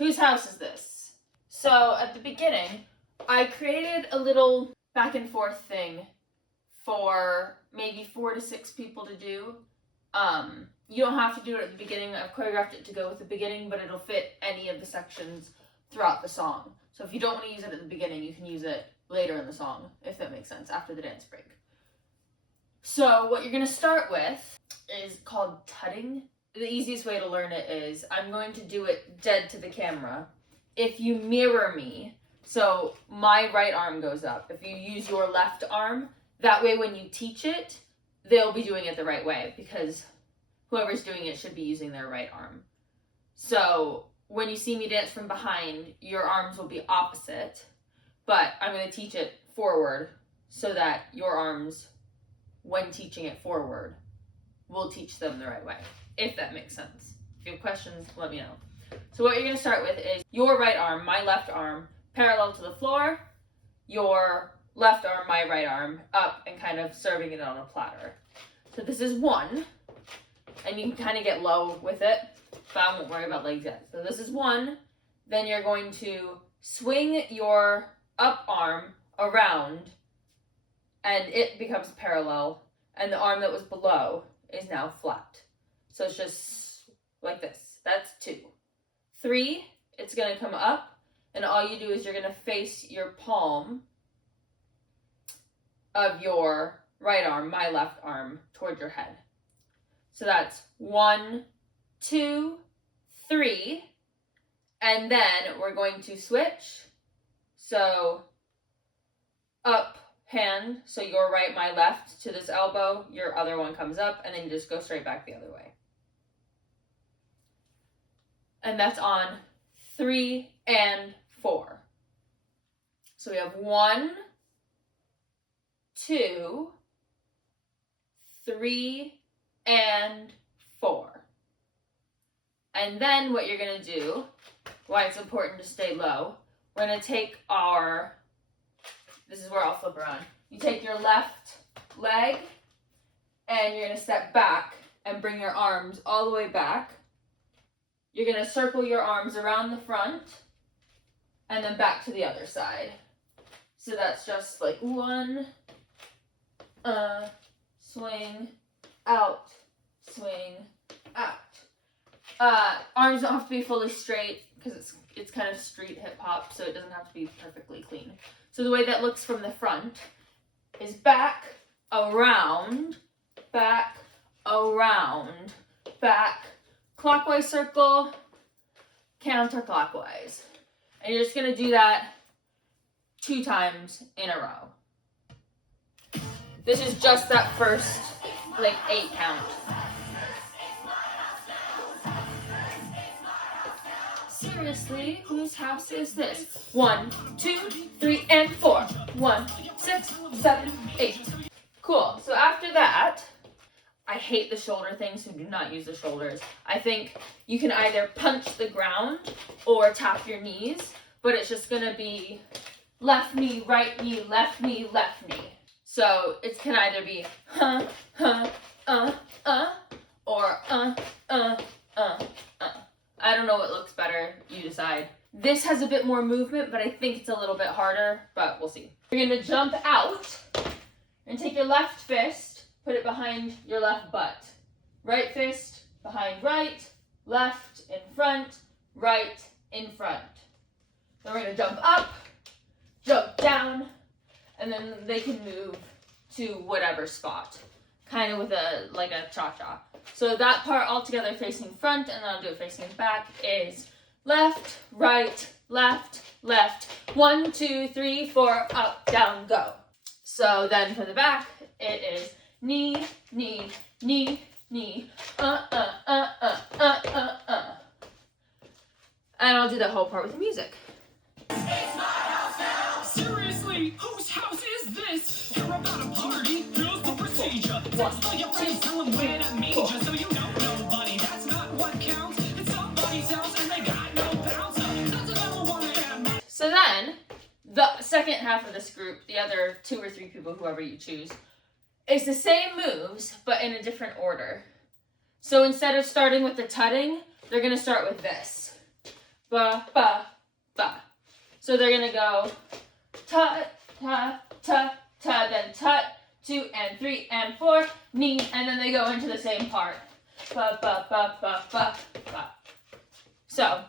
Whose house is this? So at the beginning, I created a little back and forth thing for maybe 4 to 6 people to do. You don't have to do it at the beginning. I've choreographed it to go with the beginning, but it'll fit any of the sections throughout the song. So if you don't want to use it at the beginning, you can use it later in the song, if that makes sense, after the dance break. So what you're going to start with is called tutting. The easiest way to learn it is I'm going to do it dead to the camera. If you mirror me, so my right arm goes up. If you use your left arm, that way when you teach it, they'll be doing it the right way because whoever's doing it should be using their right arm. So when you see me dance from behind, your arms will be opposite, but I'm going to teach it forward so that your arms, when teaching it forward, will teach them the right way, if that makes sense. If you have questions, let me know. So what you're going to start with is your right arm, my left arm, parallel to the floor, your left arm, my right arm, up and kind of serving it on a platter. So this is 1, and you can kind of get low with it, but I won't worry about legs yet. So this is 1, then you're going to swing your up arm around, and it becomes parallel, and the arm that was below is now flat. So it's just like this. That's 2. 3, it's going to come up, and all you do is you're going to face your palm of your right arm, my left arm, toward your head. So that's 1, 2, 3, and then we're going to switch. So up hand, so your right, my left, to this elbow, your other one comes up, and then you just go straight back the other way. And that's on 3 and 4. So we have 1, 2, 3, and 4. And then what you're going to do, why it's important to stay low, we're going to take this is where I'll flip around. You take your left leg, and you're going to step back and bring your arms all the way back. You're going to circle your arms around the front, and then back to the other side. So that's just like 1, swing, out, swing, out. Arms don't have to be fully straight because it's kind of street hip hop, so it doesn't have to be perfectly clean. So the way that looks from the front is back, around, back, around, back, clockwise circle, counterclockwise. And you're just going to do that 2 times in a row. This is just that first, 8 count. Seriously, whose house is this? 1, 2, 3, and 4. 1, 6, 7, 8. Cool. So after that, I hate the shoulder thing, so do not use the shoulders. I think you can either punch the ground or tap your knees, but it's just going to be left knee, right knee, left knee, left knee. So it can either be or I don't know what looks better, you decide. This has a bit more movement, but I think it's a little bit harder, but we'll see. You're gonna jump out and take your left fist, put it behind your left butt. Right fist behind right, left in front, right in front. Then we're gonna jump up, jump down, and then they can move to whatever spot. Kind of with a cha-cha. So that part all together facing front, and then I'll do it facing back, is left, right, left, left. 1, 2, 3, 4, up, down, go. So then for the back, it is knee, knee, knee, knee, And I'll do that whole part with music. It's my house now. Seriously, whose house is this? You're about a party, here's the procedure. Tell your friends, tell them when I meet you, so you know nobody. That's not what counts. It's somebody's house and they got no bouncer. Doesn't ever want to add my... So then, the second half of this group, the other 2 or 3 people, whoever you choose, is the same moves, but in a different order. So instead of starting with the tutting, they're going to start with this. ba, ba, ba. So they're gonna go ta, ta, ta, ta, then tut, 2 and 3 and 4, knee, and then they go into the same part. Ba, ba, ba, ba, ba, ba. So,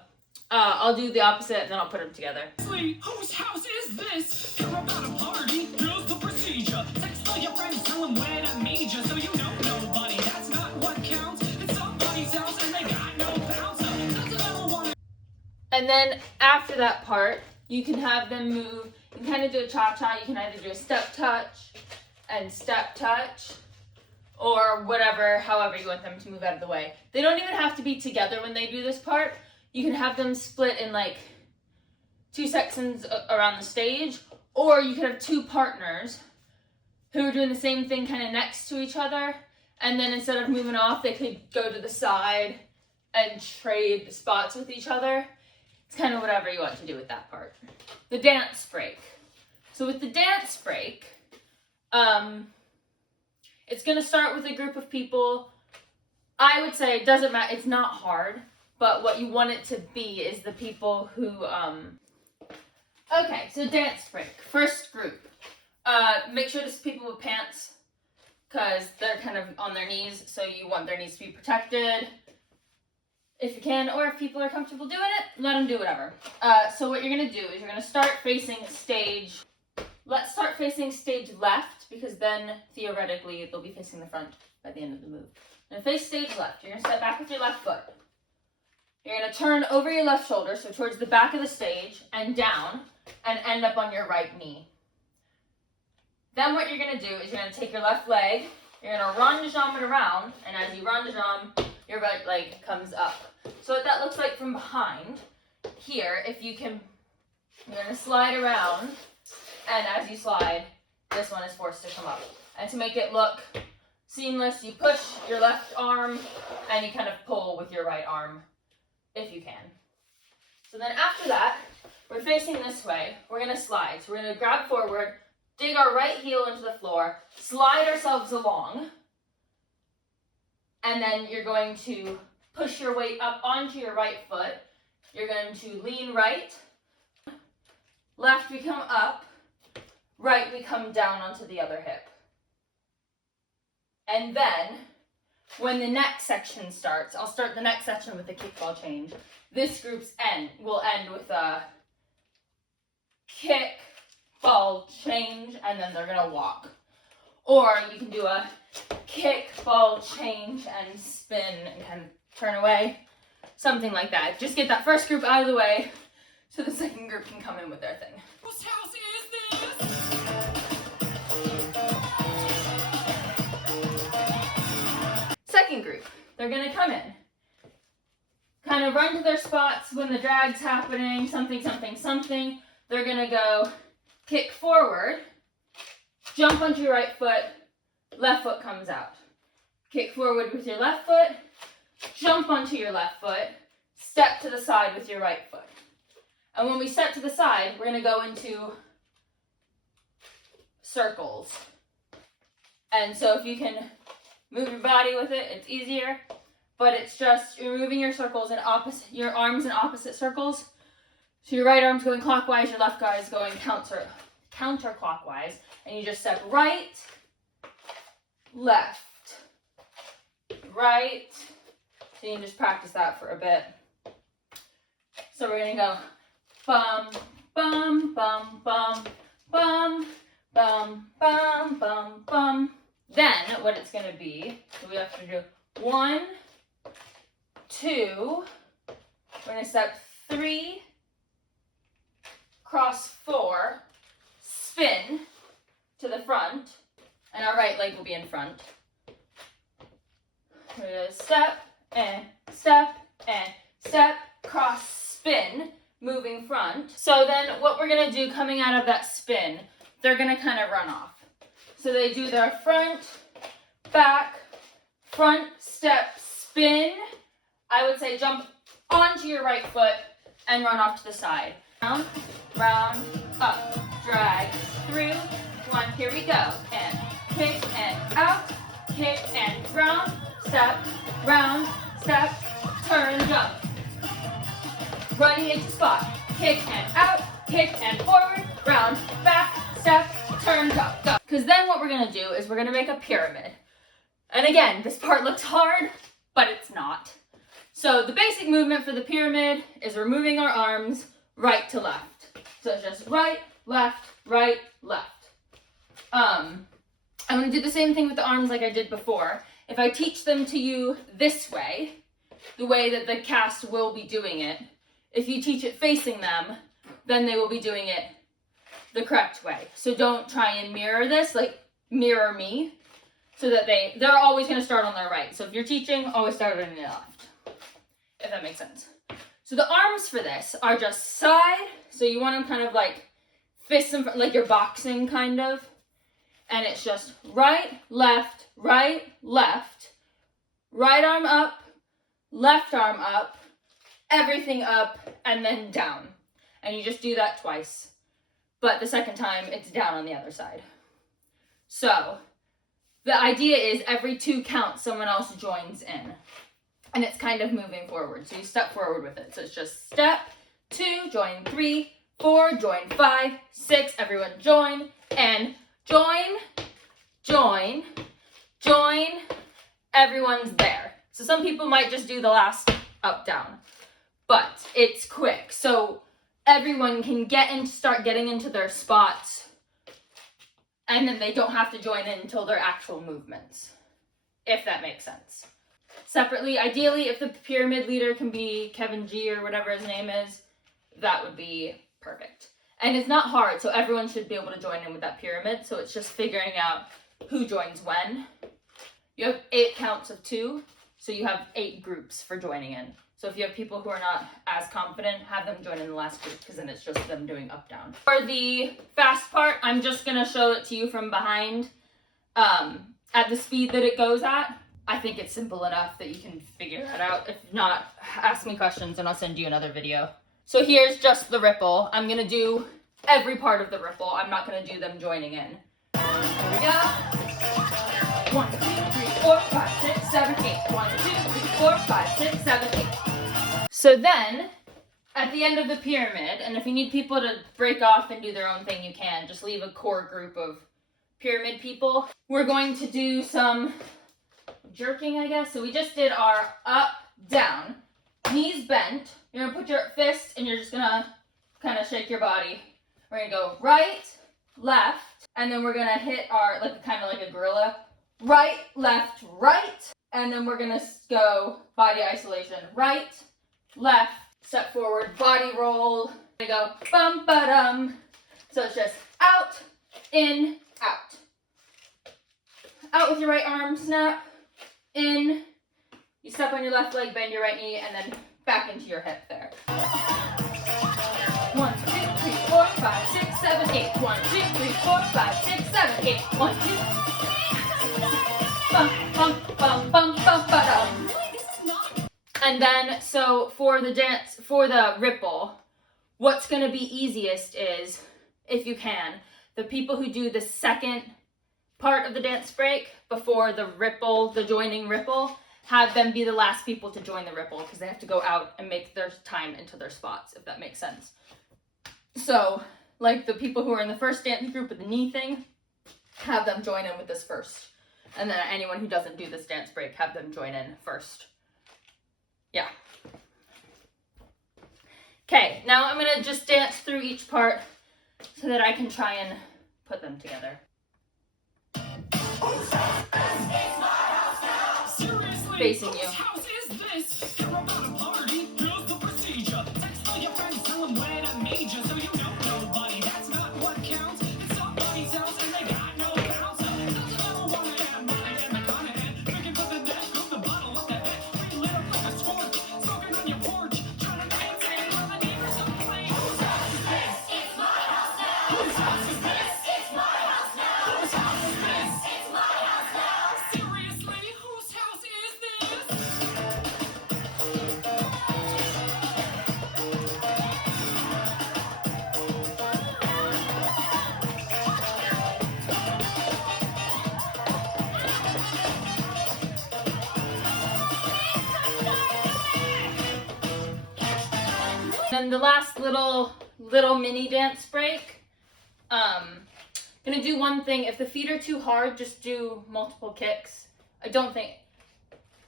I'll do the opposite and then I'll put them together. Whose house is this? You're about a party, here's the procedure. Text all your friends, tell them when I made you. So you know nobody, that's not what counts. It's somebody's house and they got no bouncer. Doesn't ever wanna. And then after that part, you can have them move. You can kind of do a cha-cha. You can either do a step touch and step touch, or whatever, however you want them to move out of the way. They don't even have to be together when they do this part. You can have them split in like 2 sections around the stage, or you could have 2 partners who are doing the same thing kind of next to each other, and then instead of moving off, they could go to the side and trade spots with each other. It's kind of whatever you want to do with that part. The dance break. So with the dance break, it's gonna start with a group of people. I would say it doesn't matter, it's not hard, but what you want it to be is the people who, okay, so dance break, first group. Make sure there's people with pants, because they're kind of on their knees, so you want their knees to be protected, if you can, or if people are comfortable doing it, let them do whatever. So what you're gonna do is you're gonna start facing stage. Let's start facing stage left, because then theoretically they'll be facing the front by the end of the move. And face stage left. You're gonna step back with your left foot. You're gonna turn over your left shoulder, so towards the back of the stage and down, and end up on your right knee. Then what you're gonna do is you're gonna take your left leg, you're gonna run de jambe it around, and as you run de jambe, your right leg comes up. So what that looks like from behind, here, if you can, you're gonna slide around, and as you slide, this one is forced to come up. And to make it look seamless, you push your left arm, and you kind of pull with your right arm, if you can. So then after that, we're facing this way, we're gonna slide. So we're gonna grab forward, dig our right heel into the floor, slide ourselves along, and then you're going to push your weight up onto your right foot. You're going to lean right, left we come up, right we come down onto the other hip. And then, when the next section starts, I'll start the next section with a kickball change. This group's will end with a kick, ball, change, and then they're gonna walk. Or you can do a kick, ball, change, and spin and kind of turn away. Something like that. Just get that first group out of the way so the second group can come in with their thing. Whose house is this? Second group, they're gonna come in. Kind of run to their spots when the drag's happening, something, something, something. They're gonna go kick forward, jump onto your right foot, left foot comes out. Kick forward with your left foot, jump onto your left foot, step to the side with your right foot. And when we step to the side, we're gonna go into circles. And so if you can move your body with it, it's easier. But it's just, you're moving your circles in opposite, your arms in opposite circles. So your right arm's going clockwise, your left guy is going counterclockwise. And you just step right, left, right. So you can just practice that for a bit. So we're gonna go bum, bum, bum, bum, bum, bum, bum, bum, bum. Then what it's gonna be, so we have to do 1, 2, we're gonna step 3, cross 4, spin to the front, and our right leg will be in front. We're gonna step, and step, and step, cross, spin, moving front. So then what we're gonna do coming out of that spin, they're gonna kind of run off. So they do their front, back, front, step, spin. I would say jump onto your right foot and run off to the side. Round, round, up, drag, through, 1, here we go. And kick and out, kick and round, step, turn, jump. running into spot. Kick and out, kick and forward, round, back, step, turn, go. Because then what we're gonna do is we're gonna make a pyramid. And again, this part looks hard, but it's not. So the basic movement for the pyramid is we're moving our arms right to left. So it's just right, left, right, left. I'm gonna do the same thing with the arms like I did before. If I teach them to you this way, the way that the cast will be doing it, if you teach it facing them, then they will be doing it the correct way. So don't try and mirror this, like mirror me, so that they're always gonna start on their right. So if you're teaching, always start on your left, if that makes sense. So the arms for this are just side, so you want them kind of like fists in front, like you're boxing kind of. And it's just right, left, right arm up, left arm up, everything up, and then down. And you just do that twice. But the second time, it's down on the other side. So the idea is every 2 counts, someone else joins in. And it's kind of moving forward. So you step forward with it. So it's just step, 2, join 3, 4, join 5, 6, everyone join, and join, join, join, everyone's there. So some people might just do the last up, down, but it's quick. So everyone can start getting into their spots, and then they don't have to join in until their actual movements, if that makes sense. Separately, ideally, if the pyramid leader can be Kevin G or whatever his name is, that would be perfect. And it's not hard, so everyone should be able to join in with that pyramid. So it's just figuring out who joins when. You have 8 counts of 2, so you have 8 groups for joining in. So if you have people who are not as confident, have them join in the last group, because then it's just them doing up, down. For the fast part, I'm just gonna show it to you from behind at the speed that it goes at. I think it's simple enough that you can figure that out. If not, ask me questions and I'll send you another video. So here's just the ripple. I'm gonna do every part of the ripple. I'm not gonna do them joining in. Here we go. 1, 2, 3, 4, 5, 6, 7, 8. 1, 2, 3, 4, 5, 6, 7, 8. So then, at the end of the pyramid, and if you need people to break off and do their own thing, you can. Just leave a core group of pyramid people. We're going to do some jerking, I guess. So we just did our up, down, knees bent. You're gonna put your fist and you're just gonna kind of shake your body. We're gonna go right, left, and then we're gonna hit our, like kind of like a gorilla. Right, left, right, and then we're gonna go body isolation. Right, left, step forward, body roll. We go bum ba dum. So it's just out, in, out. Out with your right arm, snap, in. You step on your left leg, bend your right knee, and then back into your hip there. 1, 2, 3, 4, 5, 6, 7, 8. 1, 2, 3, 4, 5, 6, 7, 8. 1, 2. Bum, bum, bum, bum, bum, ba-dum. And then, so for the ripple, what's going to be easiest is, if you can, the people who do the second part of the dance break before the ripple, the joining ripple, have them be the last people to join the ripple, because they have to go out and make their time into their spots, if that makes sense. So, like the people who are in the first dance group with the knee thing, have them join in with this first. And then anyone who doesn't do this dance break, have them join in first. Yeah. Okay, now I'm gonna just dance through each part so that I can try and put them together. Seriously, Facing whose you. house is this? You're about a party, here's the procedure. Text all your friends, tell them when I made you, so you know nobody. That's not what counts. It's somebody's house and they got no bounce. Doesn't ever wanna have mine and the content. Drinking from the deck, from the bottle of the head. Lit up like a torch, smoking on your porch. Trying to dance in while the neighbors complain. Whose house is this? It's my house now. Whose house is this? It's my house now. Whose house is this? It's my house now. Seriously, whose house is this? then the last little mini dance break, gonna do one thing. If the feet are too hard, just do multiple kicks. I don't think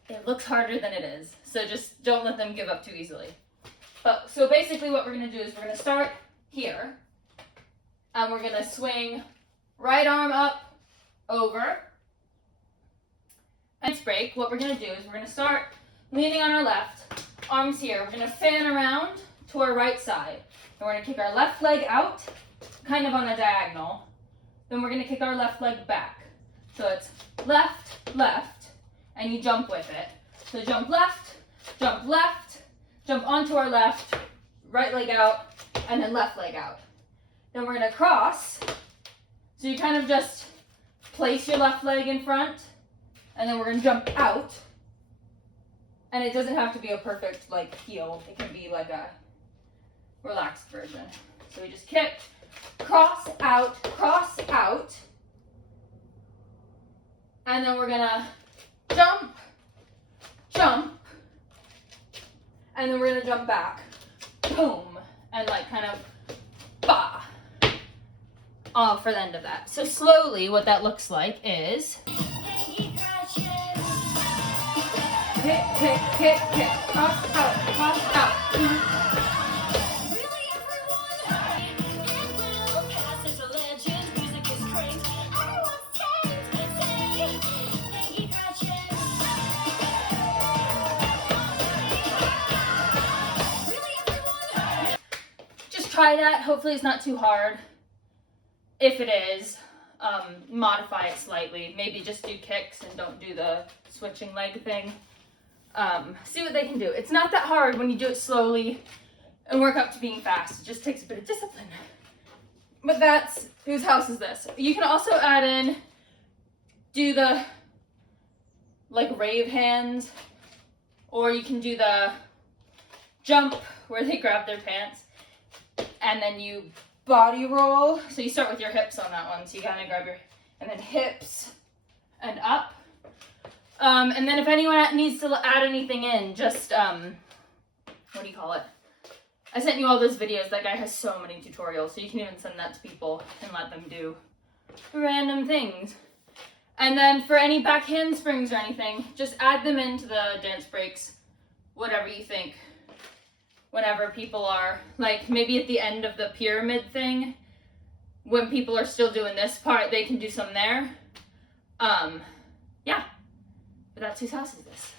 it looks harder than it is, so just don't let them give up too easily. But so basically what we're gonna do is we're gonna start here, and we're gonna swing right arm up, over. Dance break, what we're gonna do is we're gonna start leaning on our left, arms here. We're gonna fan around to our right side. And we're gonna kick our left leg out, kind of on a diagonal. Then we're gonna kick our left leg back. So it's left, left, and you jump with it. So jump left, jump onto our left, right leg out, and then left leg out. Then we're gonna cross. So you kind of just place your left leg in front, and then we're gonna jump out. And it doesn't have to be a perfect like heel. It can be like a relaxed version. So we just kick, cross out, and then we're gonna jump, and then we're gonna jump back, boom, and like kind of bah, all for the end of that. So slowly what that looks like is kick, cross out. Really, everyone? It will pass as a legend. Music is great. Everyone's tamed. Say, Maggie Patches. Really, everyone? Just try that. Hopefully it's not too hard. If it is, modify it slightly. Maybe just do kicks and don't do the switching leg thing. See what they can do. It's not that hard when you do it slowly and work up to being fast. It just takes a bit of discipline. But that's, whose house is this? You can also add in, do the, like, rave hands, or you can do the jump where they grab their pants, and then you body roll. So you start with your hips on that one. So you kind of grab your, and then hips and up. And then if anyone needs to add anything in, just, what do you call it? I sent you all those videos. That guy has so many tutorials, so you can even send that to people and let them do random things. And then for any back handsprings or anything, just add them into the dance breaks, whatever you think. Whenever people are, like maybe at the end of the pyramid thing, when people are still doing this part, they can do some there. Yeah. But that's whose house is this?